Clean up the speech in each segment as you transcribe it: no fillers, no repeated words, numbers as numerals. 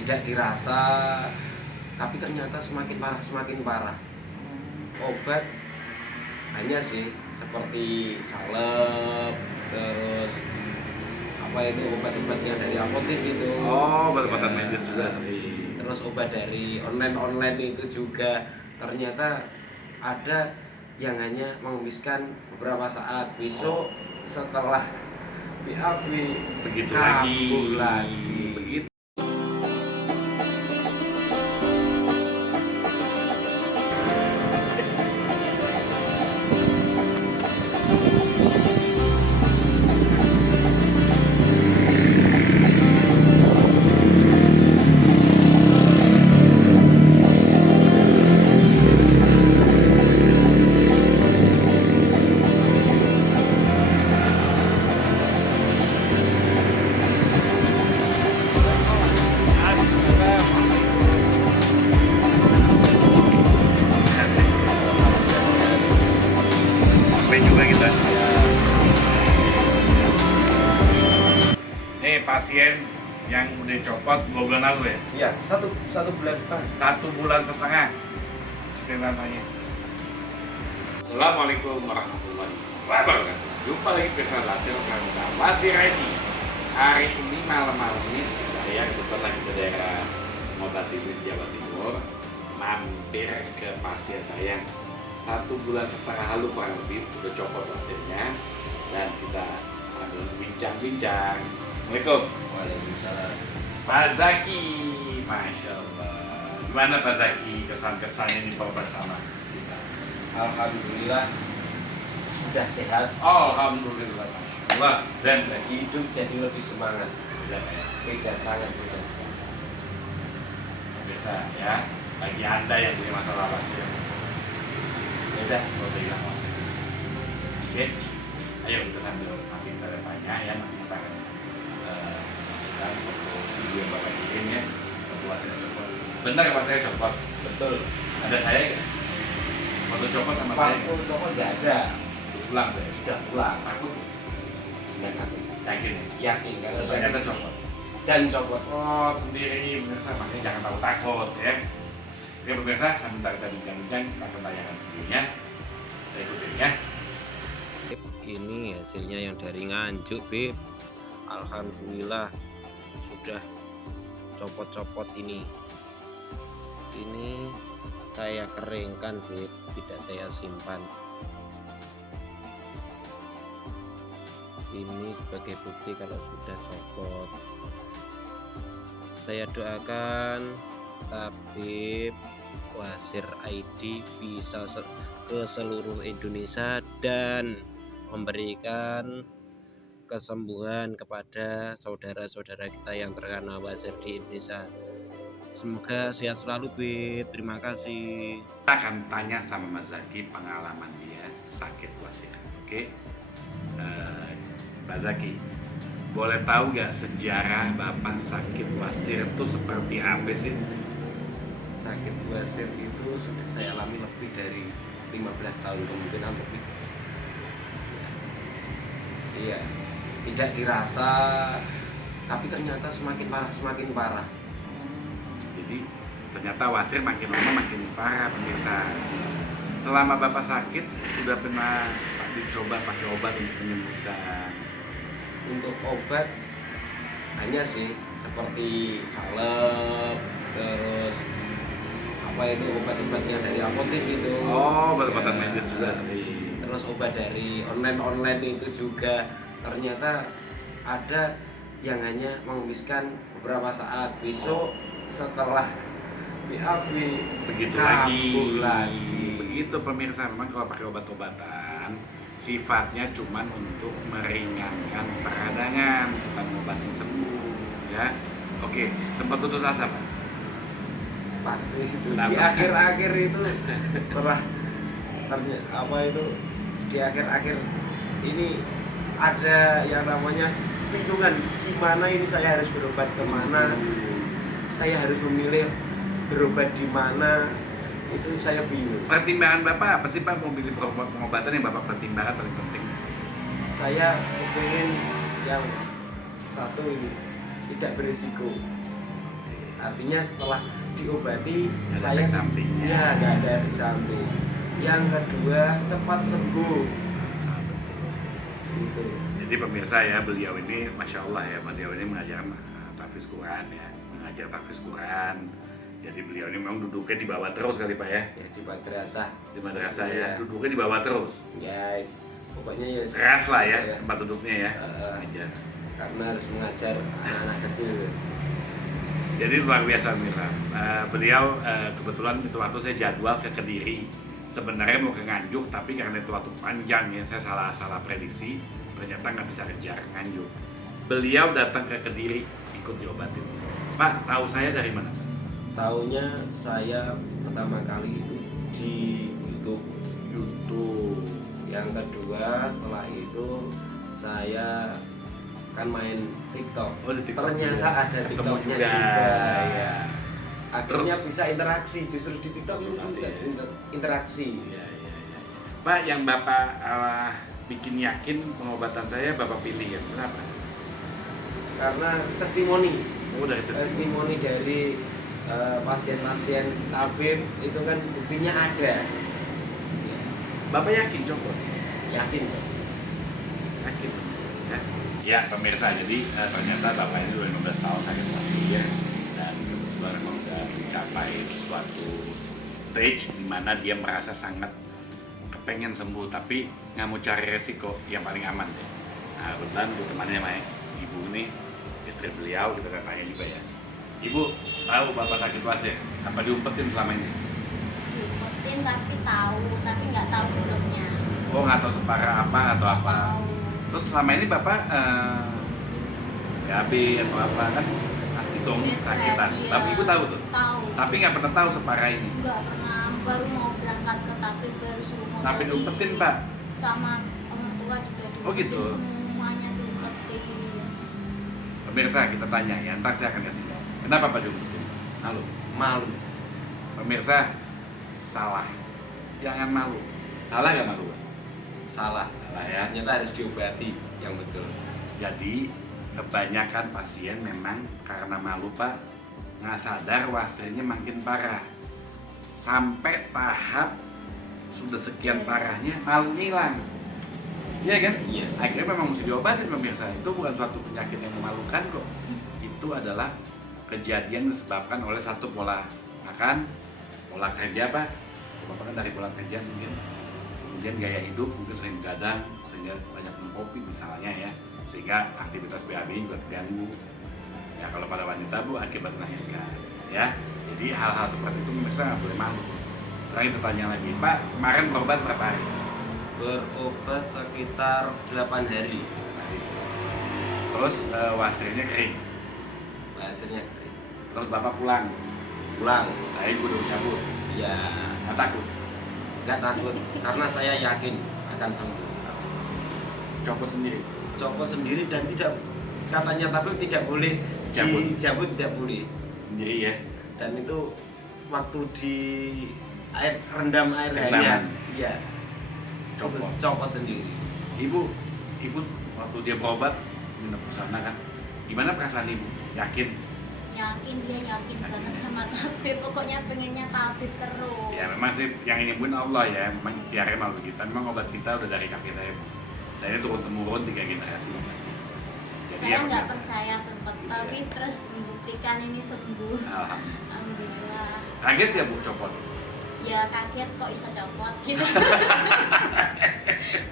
tidak dirasa, tapi ternyata semakin parah. Obat hanya sih seperti salep, terus apa itu obat-obat yang dari apotek gitu. Oh, obat-obatan Ya, medis juga. terus obat dari online itu juga ternyata ada yang hanya menghabiskan beberapa saat, besok setelah BAB Begitu kambuh lagi. Begitu. Sampai juga kita. Nih pasien yang udah copot 2 bulan lalu ya? Iya, satu bulan setengah. 1 bulan setengah. Terima kasih. Assalamualaikum warahmatullahi wabarakatuh. Jumpa lagi bersama Lacer Santa masih ready. Hari ini malam-malam ini saya kebetulan lagi ke daerah Motatimur Jawa Timur, mampir ke pasien saya 1 bulan setengah lalu kurang lebih udah copot hasilnya, dan kita sambil bincang-bincang. Assalamualaikum. Waalaikumsalam. Pak Zaki, Masya Allah. Gimana Pak Zaki kesan-kesannya di berobat sama kita? Alhamdulillah sudah sehat. Alhamdulillah, Masya Allah. Zen lagi. Hidup jadi lebih semangat. Zen ya. Beda, sangat beda sekali. Biasa ya, bagi Anda yang punya masalah pasir, ya udah, kalau bilang pasir. Oke, ayo kita sambil nanti kita tanya ya, nanti kita akan masukkan foto video Bapak kirim ya, foto hasil copot. Benar ya Pak, saya copot? Betul. Ada saya nggak? Foto copot sama saya? Waktu toko nggak ada, Pulang saya. sudah pulang. Takut? Dan nanti Yakin ya? yakin kalau Ternyata copot. dan copot. Oh, sendiri pemirsa, makanya jangan tahu takut ya. Oke pemirsa, sambil kita bincang-bincang, kita akan tanyakan videonya. Kita ikutin ya. Ini hasilnya yang dari Nganjuk, Beb. Alhamdulillah sudah copot-copot ini. Ini saya keringkan, Beb, tidak saya simpan. Ini sebagai bukti kalau sudah copot. Saya doakan tabib Wasir ID bisa ke seluruh Indonesia dan memberikan kesembuhan kepada saudara-saudara kita yang terkena wasir di Indonesia. Semoga sehat selalu, Beb. Terima kasih. Kita akan tanya sama Mas Zaki pengalaman dia sakit wasir. Oke, Pak Zaki, boleh tahu nggak sejarah Bapak sakit wasir itu seperti apa sih? Sakit wasir itu sudah saya alami lebih dari 15 tahun, kemungkinan lebih. Iya, tidak dirasa, tapi ternyata semakin parah. Jadi ternyata wasir makin lama makin parah pemirsa. Selama Bapak sakit sudah pernah dicoba pakai obat untuk menyembuhkan? Untuk obat hanya sih seperti salep, terus apa itu obat-obat yang dari apotek gitu. Oh, obat-obatan Ya, medis juga. terus obat dari online itu juga ternyata ada yang hanya menghabiskan beberapa saat, besok setelah BAB Begitu kambuh lagi. Begitu pemirsa, memang kalau pakai obat-obatan sifatnya cuman untuk meringankan peradangan, bukan obat yang sembuh ya. Oke, sempat putus asa Pak? Pasti itu Kenapa? di akhir-akhir itu setelah ternyata apa itu di akhir-akhir ini ada yang namanya bingungan, gimana ini saya harus berobat kemana, saya harus memilih berobat di mana, itu saya bingung. Pertimbangan Bapak apa sih Pak mau pilih pengobatan yang Bapak pertimbangkan paling penting? Saya ingin yang satu ini tidak berisiko, Artinya setelah diobati Ada saya efek sampingnya. ya nggak ada efek samping. Yang kedua cepat sembuh. Nah, betul. Gitu. Jadi pemirsa ya, beliau ini Masya Allah ya, beliau ini mengajar tahfiz Quran ya, mengajar tahfiz Quran. Jadi beliau ini memang duduknya di bawah terus kali Pak ya, Ya di madrasah. di madrasah ya, Iya. duduknya di bawah terus. Ya pokoknya ya Keras lah ya Iya. tempat duduknya ya, mengajar. karena harus mengajar anak-anak kecil. Jadi luar biasa pemirsa. Beliau kebetulan itu waktu saya jadwal ke Kediri. Sebenarnya mau ke Nganjuk, tapi karena itu waktu panjang ya, saya salah prediksi. Ternyata nggak bisa kejar Nganjuk. Beliau datang ke Kediri ikut diobatin. Pak, tahu saya dari mana? Taunya saya pertama kali itu di YouTube. YouTube. Yang kedua setelah itu saya kan main TikTok. Oh, di TikTok Ternyata juga. ada Ketemu TikToknya juga. juga. Ya. Akhirnya Terus? bisa interaksi, justru di TikTok itu Masih ya? interaksi. Iya. Pak, yang Bapak bikin yakin pengobatan saya Bapak pilih ya. Kenapa? Karena testimoni Oh, dari testimoni. dari pasien-pasien tabib itu kan buktinya ada. Ya, Bapak yakin copot? yakin Cok. Yakin ya. Ya pemirsa, jadi ternyata Bapak ini udah 15 tahun sakit pasien dan kebetulan memang udah mencapai suatu stage di mana dia merasa sangat kepengen sembuh tapi nggak mau cari resiko yang paling aman deh. Nah kebetulan temannya Mae, ibu ini istri beliau, kita tanya juga ya. Ibu tahu Bapak sakit pasien? Apa diumpetin selama ini? Diumpetin tapi nggak tahu belumnya. Oh nggak tahu separah apa atau apa? Tahu. Terus selama ini Bapak BAB atau apa kan pasti dong Dia sakitan. stres, iya. Tapi Ibu tahu tuh. Tahu. Tapi nggak pernah tahu separah ini. Nggak pernah, baru mau berangkat ke tabib baru suruh mau Tapi tadi. diumpetin Pak. Sama orang tua juga diumpetin. Oh, gitu. Semuanya diumpetin. Pemirsa kita tanya ya, ntar saya akan kasih jawab. Kenapa Pak diumpetin? Malu. Malu. Pemirsa salah. Jangan malu. Salah nggak malu? Pak? Salah. Salah ya. Ternyata harus diobati yang betul. Jadi kebanyakan pasien memang karena malu Pak nggak sadar hasilnya makin parah sampai tahap sudah sekian parahnya malu hilang, iya kan? Iya. Akhirnya memang mesti diobatin pemirsa. Itu bukan suatu penyakit yang memalukan kok. Itu adalah kejadian disebabkan oleh satu pola makan, pola kerja Pak. Bapak kan dari pola kerja mungkin, kemudian gaya hidup mungkin sering begadang, sehingga banyak minum kopi misalnya ya, sehingga aktivitas BAB juga terganggu. Ya kalau pada wanita Bu akibat melahirkan ya. Jadi hal-hal seperti itu pemirsa nggak boleh malu. Sekarang kita tanya lagi, Pak kemarin berobat berapa hari? Berobat sekitar 8 hari. Terus hasilnya kering. Hasilnya kering. Terus Bapak pulang. Pulang. Saya juga udah cabut. Ya Nggak takut. nggak takut karena saya yakin akan sembuh. Copot sendiri. Copot sendiri dan tidak, katanya tabib tidak boleh Cabut. dicabut, tidak boleh. Sendiri ya. Dan itu waktu di air rendam air Rendaman. hanya, ya Copot. copot sendiri. Ibu waktu dia berobat minum ke sana kan. Gimana perasaan Ibu? Yakin? Yakin, dia yakin banget sama tabib. Pokoknya pengennya tabib terus. Ya memang sih yang nyembuhin Allah ya. Memang ikhtiarnya malu kita. Memang obat kita udah dari kakek saya. Saya ini turun temurun 3 generasi. Jadi Saya nggak pemirsa. percaya sempat, Gitu tapi ya. terus membuktikan ini sembuh. Alhamdulillah. Alhamdulillah. Kaget ya Bu copot? Ya kaget kok bisa copot gitu.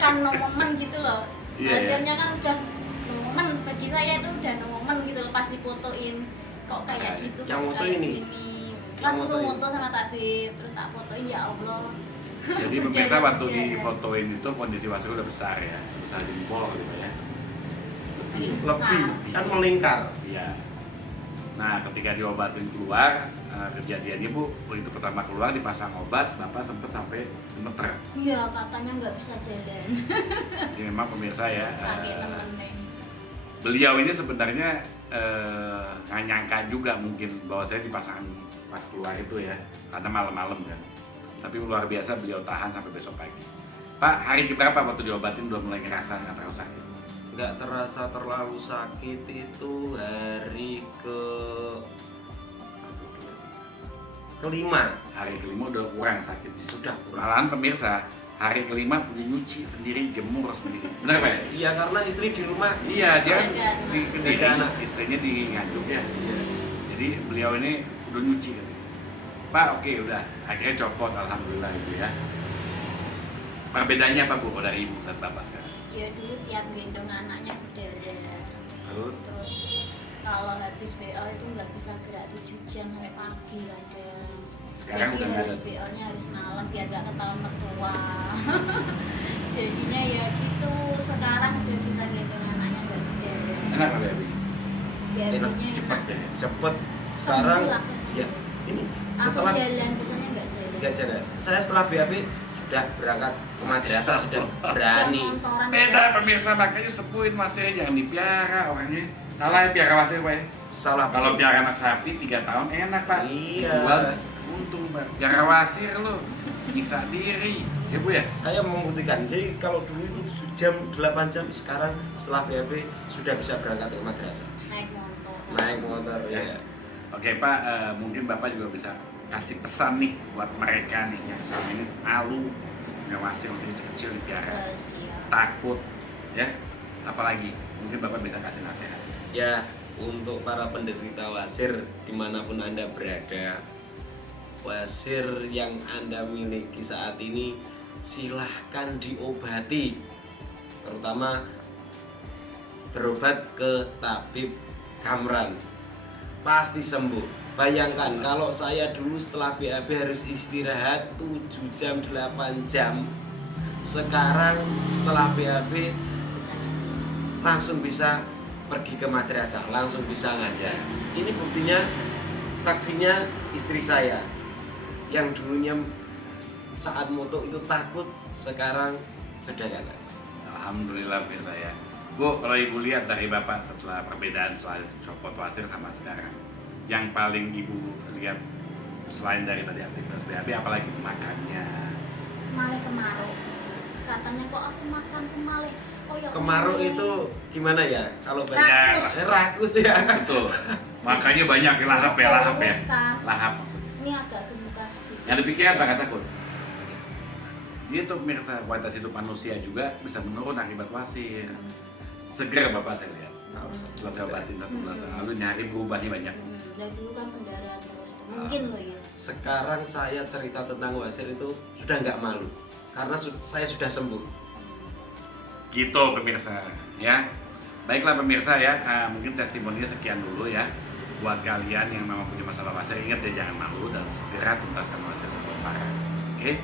Kan no moment gitu loh. Iya, Hasilnya kan udah no moment, bagi saya itu udah no moment gitu loh, pas difotoin kok kayak gitu. Yang kok foto kayak ini? gini. Yang Pas foto suruh ini? foto sama tabib, terus tak fotoin, ya Allah. Jadi pemirsa Udah, waktu udah. difotoin itu kondisi wasir udah besar ya, sebesar jempol gitu ya. Lebih kan melingkar. Iya. Nah ketika diobatin keluar, kejadiannya Bu, itu pertama keluar dipasang obat, Bapak sempet sampai gemeter. Iya, katanya nggak bisa jalan. Jadi memang pemirsa ya, Pakai temennya. beliau ini sebenarnya nggak nyangka juga mungkin bahwa saya dipasang pas keluar itu ya, karena malam-malam kan. Tapi luar biasa beliau tahan sampai besok pagi. Pak, hari keberapa waktu diobatin udah mulai ngerasa nggak terlalu sakit? Nggak terasa terlalu sakit itu hari ke kelima. Hari kelima udah kurang sakitnya. Sudah kurang. Malahan pemirsa, hari kelima punya nyuci sendiri, jemur sendiri. Benar Pak ya? Iya, karena istri di rumah. Iya, dia kan Jaga di anak. istrinya di nganjuk ya. Iya. Jadi beliau ini udah nyuci katanya. Pak, oke udah. Akhirnya copot, alhamdulillah gitu ya. Perbedaannya apa Bu dari ibu dan bapak sekarang? Ya dulu tiap gendong anaknya berdarah. Terus? Terus kalau habis BO itu nggak bisa gerak 7 jam sampai pagi kadang. Sekarang Jadi udah nggak harus ada. BO-nya harus malam biar nggak ketahuan mertua. Jadinya ya gitu. Sekarang udah bisa gendong anaknya nggak berdarah. Enak kali ya Bu? Enak, BO-nya Cepat ya. Cepet. Sekarang Sembuh langsung ya sembuh. ini Aku setelah jalan biasanya nggak jalan. nggak jalan. Saya setelah BAB sudah berangkat ke madrasah, sudah berani. Montoran Beda berani. pemirsa, makanya sepuin wasirnya jangan dipiara orangnya. Salah ya piara wasir Pak ya? Salah. Kalau piara anak sapi 3 tahun enak Pak. Iya. Jual untung Pak. Piara wasir lo nyiksa diri. Ya Bu ya? Saya membuktikan. Jadi kalau dulu itu jam 8 jam, sekarang setelah BAB sudah bisa berangkat ke madrasah. Naik motor. Naik motor Ya. ya. Oke Pak, mungkin Bapak juga bisa kasih pesan nih buat mereka nih yang selama ini malu punya wasir waktu kecil dipiara, Terus ya. takut, ya, apalagi mungkin Bapak bisa kasih nasihat. Ya, untuk para penderita wasir dimanapun Anda berada, wasir yang Anda miliki saat ini silahkan diobati, terutama berobat ke tabib Kamran, pasti sembuh. Bayangkan kalau saya dulu setelah BAB harus istirahat 7 jam 8 jam, sekarang setelah BAB Bisa ngaji. langsung bisa pergi ke madrasah, langsung bisa ngajar. Ini buktinya, saksinya istri saya yang dulunya saat moto itu takut, sekarang sudah gak takut. Alhamdulillah pemirsa ya. Bu, kalau Ibu lihat dari Bapak setelah perbedaan setelah copot wasir sama sekarang, yang paling Ibu lihat selain dari tadi aktivitas BAB, apalagi makannya? Malih kemarau. Katanya kok aku makan kemalih. Oh ya. Kemarau itu gimana ya? Kalau Rakus. rakus ya. Betul. Makanya banyak lahap ya, lahap ya. Rakus, Kak. Lahap maksudnya. Ini agak kebuka sedikit. Yang dipikirkan Pak takut. Itu pemirsa, kualitas hidup manusia juga bisa menurun akibat wasir. Seger Bapak saya lihat. Setelah saya obatin 1 bulan lalu nyari berubahnya banyak. Dari dulu kan pendarahan terus. Mungkin loh ya. Sekarang saya cerita tentang wasir itu sudah nggak malu, karena saya sudah sembuh. Gitu pemirsa ya. Baiklah pemirsa ya, mungkin testimoninya sekian dulu ya. Buat kalian yang memang punya masalah wasir, ingat ya jangan malu dan segera tuntaskan wasir sebelum parah. Oke?